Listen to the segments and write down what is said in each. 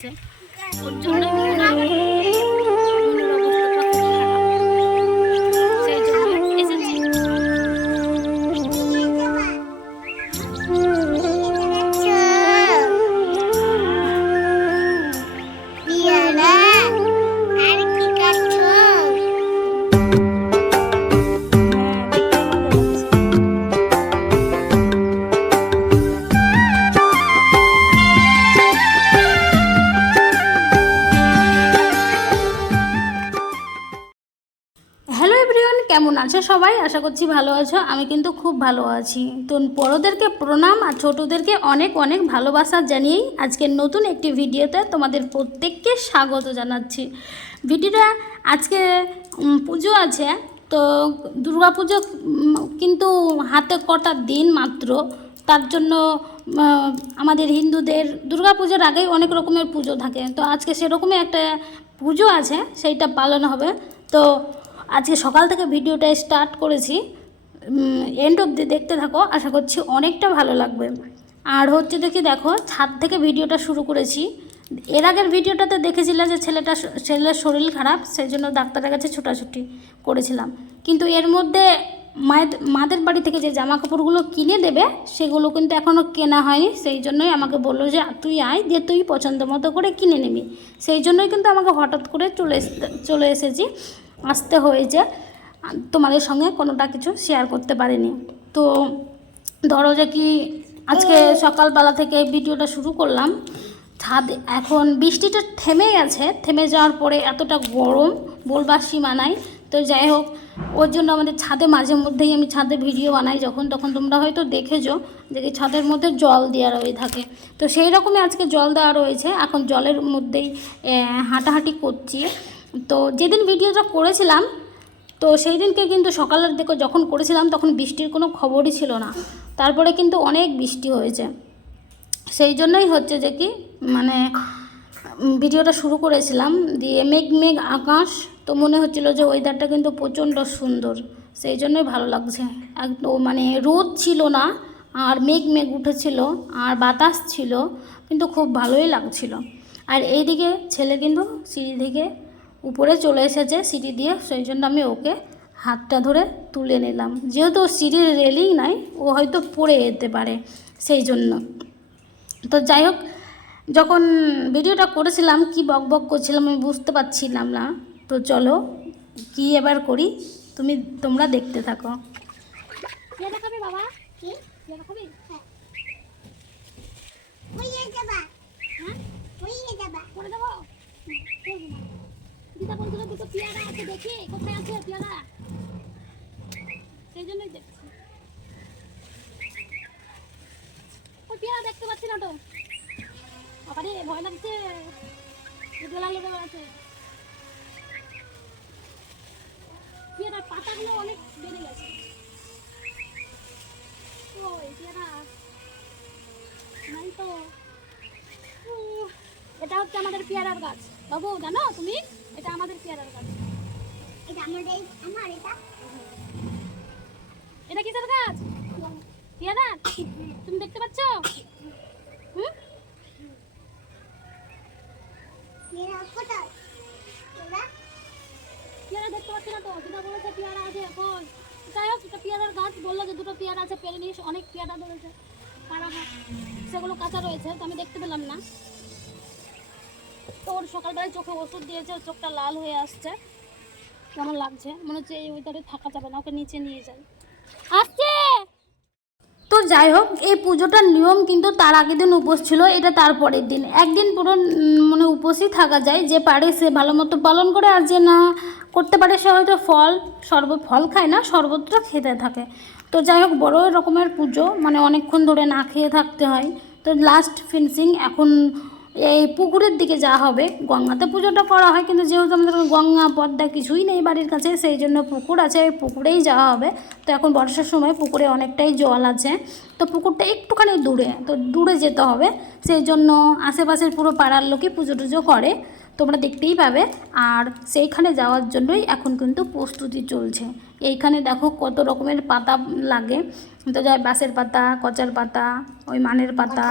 ওর জন্য মনে আমার মনের অবস্থাটা খুব খারাপ, সেই জন্য এসেছি। হ্যালো এভরিওয়ান, কেমন আছো সবাই? আশা করছি ভালো আছো। আমি কিন্তু খুব ভালো আছি। তো বড়োদেরকে প্রণাম আর ছোটোদেরকে অনেক অনেক ভালোবাসা জানিয়েই আজকের নতুন একটি ভিডিওতে তোমাদের প্রত্যেককে স্বাগত জানাচ্ছি। ভিডিওটা আজকে পুজো আছে, তো দুর্গা পুজো কিন্তু হাতে কটা দিন মাত্র। তার জন্য আমাদের হিন্দুদের দুর্গা পুজোর আগেই অনেক রকমের পুজো থাকে, তো আজকে সেরকমই একটা পুজো আছে, সেইটা পালন হবে। তো আজকে সকাল থেকে ভিডিওটা স্টার্ট করেছি, এন্ড অবধি দেখতে থাকো, আশা করছি অনেকটা ভালো লাগবে। আর হচ্ছে দেখো ছাদ থেকে ভিডিওটা শুরু করেছি। এর আগের ভিডিওটাতে দেখেছিলাম যে ছেলের শরীর খারাপ, সেই জন্য ডাক্তারের কাছে ছোটাছুটি করেছিলাম। কিন্তু এর মধ্যে মাদের বাড়ি থেকে যে জামা কাপড়গুলো কিনে দেবে সেগুলো কিন্তু এখনও কেনা হয়নি, সেই জন্যই আমাকে বললো যে তুই আয়, দিয়ে তুই পছন্দ মতো করে কিনে নিবি। সেই জন্যই কিন্তু আমাকে হঠাৎ করে চলে এসেছি, আসতে হয়েছে। তোমাদের সঙ্গে কোনোটা কিছু শেয়ার করতে পারিনি। তো ধরো যে কি আজকে সকালবেলা থেকে ভিডিওটা শুরু করলাম। ছাদে এখন বৃষ্টিটা থেমে গেছে, থেমে যাওয়ার পরে এতটা গরম বলবার সীমা নাই। তো যাই হোক, ওর জন্য আমাদের ছাদে মাঝে মধ্যেই আমি ছাদে ভিডিও বানাই, তখন তোমরা হয়তো দেখেছো যে ছাদের মধ্যে জল দেওয়া রয়ে থাকে। তো সেই রকমই আজকে জল দেওয়া রয়েছে, এখন জলের মধ্যেই হাঁটাহাঁটি করছি। তো যেদিন ভিডিওটা করেছিলাম, তো সেই দিনকে কিন্তু সকালের দিকে যখন করেছিলাম তখন বৃষ্টির কোনো খবরই ছিল না, তারপরে কিন্তু অনেক বৃষ্টি হয়েছে। সেই জন্যই হচ্ছে যে কি মানে ভিডিওটা শুরু করেছিলাম, দিয়ে মেঘ আকাশ, তো মনে হচ্ছিল যে ওয়েদারটা কিন্তু প্রচণ্ড সুন্দর, সেই জন্যই ভালো লাগছে। একদম মানে রোদ ছিল না, আর মেঘ উঠেছিল, আর বাতাস ছিল, কিন্তু খুব ভালোই লাগছিল। আর এইদিকে ছেলে কিন্তু সিঁড়ি থেকে উপরে চলে এসেছে সিঁড়ি দিয়ে, সেই জন্য আমি ওকে হাতটা ধরে তুলে নিলাম, যেহেতু সিঁড়ির রেলিং নাই, ও হয়তো পড়ে যেতে পারে, সেই জন্য। তো যাই হোক, যখন ভিডিওটা করেছিলাম কি বক করছিলাম আমি বুঝতে পারছিলাম না। তো চলো কি এবার করি, তোমরা দেখতে থাকো। দেখাবে বাবা, কি দেখাবে? হ্যাঁ, ওইয়ে যাবা। হ্যাঁ, ওইয়ে যাবা। করে দেব। দিদা বলছিল দুটো পেয়ারা আছে, দেখি কোথায় আছে পেয়ারা, সেই জন্যই দেখছি। ওই পেয়ারা দেখতে পাচ্ছি না তো, বাবারে ভয় লাগছে, আছে। পেয়ারার পাতাগুলো অনেক বেড়ে গেছে। ওই পেয়ারা নাই তো। এটা হচ্ছে আমাদের পেয়ারার গাছ, বাবু জানো তুমি? এটা আমাদের পেয়ারার গাছ। এটা এটা কিসের গাছ? পেয়ারা। তুমি দেখতে পাচ্ছ? পেয়ারা দেখতে পাচ্ছি না তো, দিদা বলেছে পেয়ারা আছে এখন। যাই হোক, এটা পেয়ারার গাছ, বললো যে দুটো পেয়ারা আছে, পেরে নিস। অনেক পেয়ারা ধরেছে, সেগুলো কাঁচা রয়েছে, তো আমি দেখতে পেলাম না। তো ওর সকালবেলায় চোখে ওষুধ দিয়েছে, চোখটা লাল হয়ে আসছে, কেমন লাগছে, মনে হচ্ছে এই ওইটারে থাকা যাবে না, ওকে নিচে নিয়ে যাই। আসছে। তো যাই হোক, এই পুজোটার নিয়ম কিন্তু তার আগের দিন উপোস ছিল, এটা তারপরের দিন। একদিন পুরো মানে উপোসই থাকা যায়, যে পারে সে ভালো মতো পালন করে, আর যে না করতে পারে সে হয়তো ফল খায় না, শরবতটা খেতে থাকে। তো যাই হোক, বড় রকমের পুজো, মানে অনেকক্ষণ ধরে না খেয়ে থাকতে হয়। তো লাস্ট ফিনিশিং এখন এই পুকুরের দিকে যাওয়া হবে। গঙ্গাতে পুজোটা করা হয়, কিন্তু যেহেতু আমাদের গঙ্গা পদ্মা কিছুই নেই বাড়ির কাছে, সেই জন্য পুকুর আছে, ওই পুকুরেই যাওয়া হবে। তো এখন বর্ষার সময় পুকুরে অনেকটাই জল আছে, তো পুকুরটা একটুখানি দূরে, তো দূরে যেতে হবে। সেই জন্য আশেপাশের পুরো পাড়ার লোকই পুজো টুজো করে, তোমরা দেখতেই পাবে। আর সেইখানে যাওয়ার জন্যই এখন কিন্তু প্রস্তুতি চলছে। এইখানে দেখো কত রকমের পাতা লাগে, তো যাই বাঁশের পাতা, কচার পাতা, ওই মানের পাতা,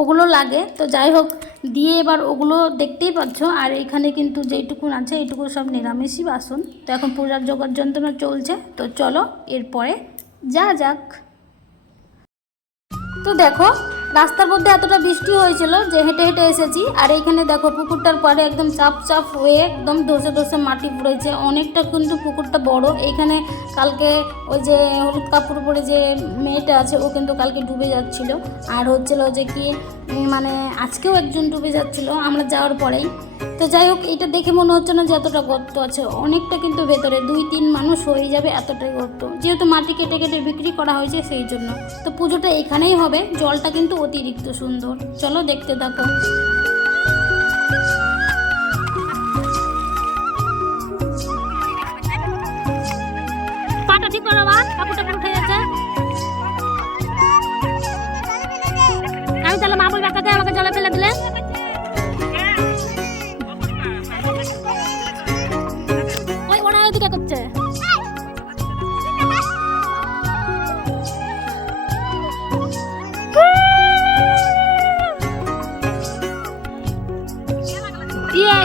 ওগুলো লাগে। তো যাই হোক দিয়ে এবার ওগুলো দেখতেই পাচ্ছ। আর এখানে কিন্তু যেইটুকুন আছে এইটুকু সব নিরামিষই বাসন। তো এখন পূজার জোগাড় যন্ত্রণা চলছে, তো চলো এরপরে যা যাক। তো দেখো রাস্তার মধ্যে এতটা বৃষ্টি হয়েছিল যে হেঁটে হেঁটে এসেছি। আর এইখানে দেখো পুকুরটার পাড়ে একদম চাপ চাপ হয়ে একদম ধসে ধসে মাটি পড়েছে অনেকটা, কিন্তু পুকুরটা বড়। এইখানে কালকে ওই যে হলুদ কাপড় পরে যে মেয়েটা আছে ও কিন্তু কালকে ডুবে যাচ্ছিল। আর হচ্ছিল যে কি মানে আজকেও একজন ডুবে যাচ্ছিল আমরা যাওয়ার পরেই। তো যাই হোক এইটা দেখে মনে হচ্ছে না যে এতটা গর্ত আছে, অনেকটা কিন্তু ভেতরে 2-3 মানুষ হয়ে যাবে এতটাই গর্ত, যেহেতু মাটি কেটে কেটে বিক্রি করা হয়েছে সেই জন্য। তো পুজোটা এখানেই হবে, জলটা কিন্তু অতিরিক্ত সুন্দর, চলো দেখতে থাকো। পাটা ঠিক করো, কাপড়টা উঠে যাচ্ছে। আমি তাহলে মা বলবে কাকে আমাকে জলে ফেলে দিলে। ওই ওরা ওদিকে করছে।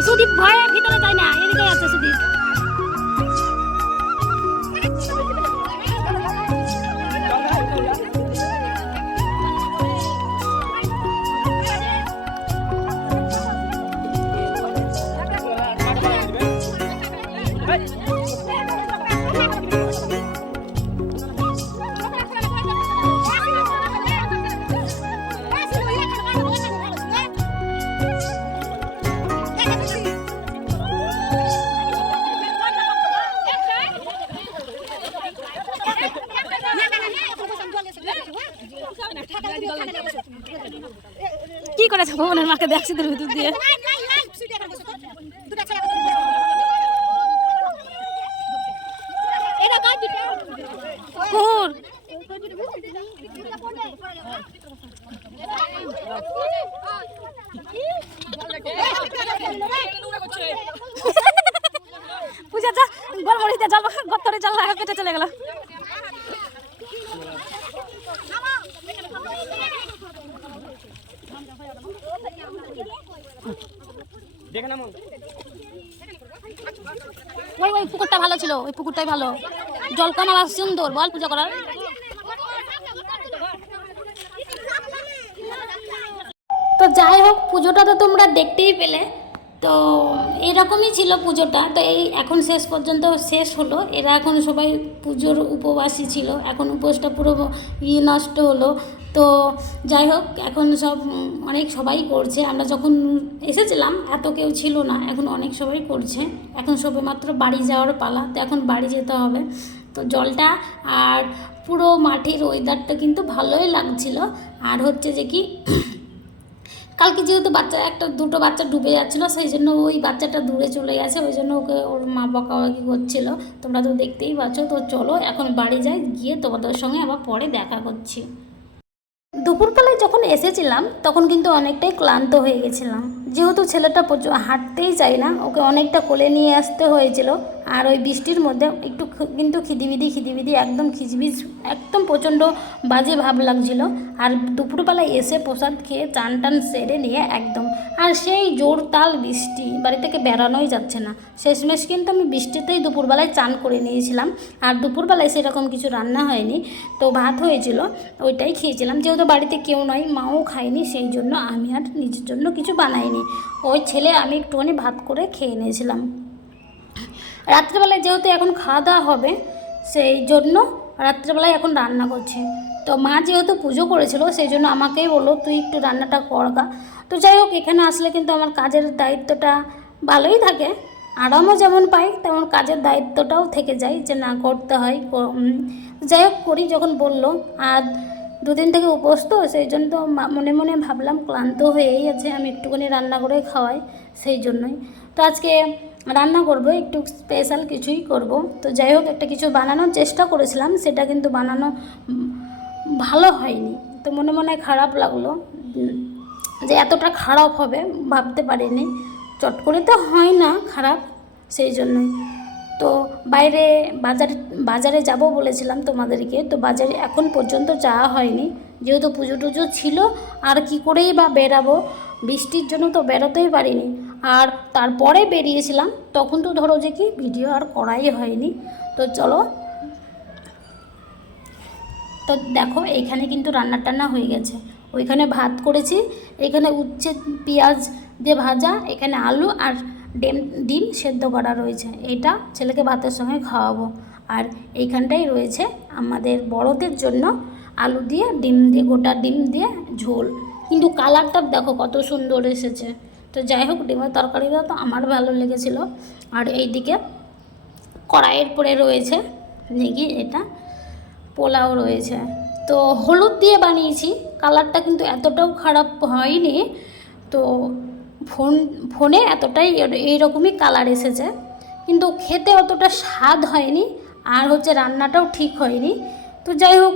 সুদীপ ভয়ে ভিতরে যায় না, এদিকে আছে সুদীপ। কি করেছে ভবনের মাকে দেখছি তোর ভিতর দিয়ে। পূজা যা গোলমরিচ জল গত্তরে জল লাগা পেটে চলে গেল। ওই ওই পুকুরটা ভালো ছিল, ওই পুকুরটাই ভালো, জল কম আবার সুন্দর বল পূজা করার। তো যাই হোক পুজোটা তো তোমরা দেখতেই পেলে। তো এরকমই ছিল পুজোটা। তো এই এখন শেষ পর্যন্ত শেষ হলো। এরা এখন সবাই পুজোর উপবাসী ছিল, এখন উপোসটা পুরো নষ্ট হলো। তো যাই হোক এখন সব অনেক সবাই করছে। আমরা যখন এসেছিলাম এত কেউ ছিল না, এখন অনেক সবাই করছে। এখন সবে মাত্র বাড়ি যাওয়ার পালা, তো এখন বাড়ি যেতে হবে। তো জলটা আর পুরো মাঠের ওয়েদারটা কিন্তু ভালোই লাগছিল। আর হচ্ছে যে কি কালকে যেহেতু দুটো বাচ্চা ডুবে যাচ্ছিলো, সেই জন্য ওই বাচ্চাটা দূরে চলে গেছে, ওই জন্য ওকে ওর মা বকাবকি করছিল, তোমরা তো দেখতেই পাচ্ছ। তো চলো এখন বাড়ি যাই, গিয়ে তোমাদের সঙ্গে আবার পরে দেখা করছি। দুপুরবেলায় যখন এসেছিলাম তখন কিন্তু অনেকটাই ক্লান্ত হয়ে গেছিলাম, যেহেতু ছেলেটা হাঁটতেই চায় না, ওকে অনেকটা কোলে নিয়ে আসতে হয়েছিল। আর ওই বৃষ্টির মধ্যে একটু কিন্তু খিদিবিদি একদম খিচবিচ একদম প্রচণ্ড বাজে ভাব লাগছিল। আর দুপুরবেলায় এসে প্রসাদ খেয়ে চান টান সেরে নিয়ে একদম, আর সেই জোর তাল বৃষ্টি, বাড়ি থেকে বেরানোই যাচ্ছে না। শেষমেশ কিন্তু আমি বৃষ্টিতেই দুপুরবেলায় চান করে নিয়েছিলাম। আর দুপুরবেলায় সেরকম কিছু রান্না হয়নি, তো ভাত হয়েছিল, ওইটাই খেয়েছিলাম। যেহেতু বাড়িতে কেউ নয়, মাও খায়নি, সেই জন্য আমি আর নিজের জন্য কিছু বানাইনি। ওই ছেলে আমি একটুখানি ভাত করে খেয়ে নিয়েছিলাম। রাত্রেবেলায় যেহেতু এখন খাওয়া দাওয়া হবে, সেই জন্য রাত্রেবেলায় এখন রান্না করছি। তো মা যেহেতু পুজো করেছিল সেই জন্য আমাকেই বললো তুই একটু রান্নাটা করগা। তো যাই হোক এখানে আসলে কিন্তু আমার কাজের দায়িত্বটা ভালোই থাকে, আরামও যেমন পাই তেমন কাজের দায়িত্বটাও থেকে যায় যে না করতে হয়। যাই হোক করি যখন বললো। আর দুদিন থেকে উপোস তো, সেই জন্য তো মনে মনে ভাবলাম ক্লান্ত হয়েই আছে, আমি একটুখানি রান্না করে খাওয়াই, সেই জন্যই। তো আজকে রান্না করব, একটু স্পেশাল কিছুই করব। তো যাই হোক একটা কিছু বানানোর চেষ্টা করেছিলাম, সেটা কিন্তু বানানো ভালো হয়নি। তো মনে মনে খারাপ লাগলো যে এতটা খারাপ হবে ভাবতে পারিনি। চট করে তো হয় না খারাপ, সেই জন্যই। তো বাইরে বাজারে যাব বলেছিলাম তোমাদেরকে, তো বাজারে এখন পর্যন্ত যাওয়া হয়নি, যেহেতু পুজো টুজো ছিল, আর কি করেই বা বেরাবো, বৃষ্টির জন্য তো বেরোতেই পারিনি। আর তারপরে বেরিয়েছিলাম, তখন তো ধরো যে কি ভিডিও আর করাই হয়নি। তো চলো, তো দেখো এইখানে কিন্তু রান্না টান্না হয়ে গেছে। ওইখানে ভাত করেছি, এখানে উচ্ছে পেঁয়াজ দিয়ে ভাজা, এখানে আলু আর ডিম সেদ্ধ করা রয়েছে। এটা ছেলেকে ভাতের সঙ্গে খাওয়াবো। আর এইখানটাই রয়েছে আমাদের বড়দের জন্য আলু দিয়ে ডিম দিয়ে, গোটা ডিম দিয়ে ঝোল। কিন্তু কালারটা দেখো কত সুন্দর এসেছে। তো যাই হোক, ডিমের তরকারিটা তো আমার ভালো লেগেছিলো। আর এইদিকে কড়াইয়ের পরে রয়েছে দেখি এটা পোলাও রয়েছে। তো হলুদ দিয়ে বানিয়েছি, কালারটা কিন্তু এতটাও খারাপ হয়নি। তো ফোনে এতটাই এইরকমই কালার এসেছে, কিন্তু খেতে অতটা স্বাদ হয়নি, আর হচ্ছে রান্নাটাও ঠিক হয়নি। তো যাই হোক,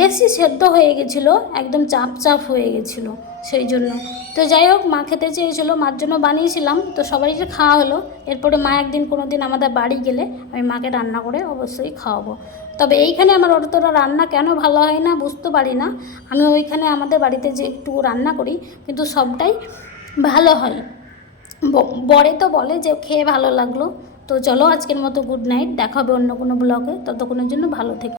বেশি সেদ্ধ হয়ে গেছিলো, একদম চাপ চাপ হয়ে গেছিলো সেই জন্য। তো যাই হোক, মা খেতে চেয়েছিলো, মার জন্য বানিয়েছিলাম, তো সবারই যে খাওয়া হলো। এরপরে মা একদিন কোনো দিন আমাদের বাড়ি গেলে আমি মাকে রান্না করে অবশ্যই খাওয়াবো। তবে এইখানে আমার অতটা রান্না কেন ভালো হয় না বুঝতে পারি না। আমি ওইখানে আমাদের বাড়িতে যে একটু রান্না করি, কিন্তু সবটাই ভালো হয়। বরে তো বলে যে খেয়ে ভালো লাগলো। তো চলো, আজকের মতো গুড নাইট, দেখা হবে অন্য কোনো ব্লগে, ততক্ষণের জন্য ভালো থেকো।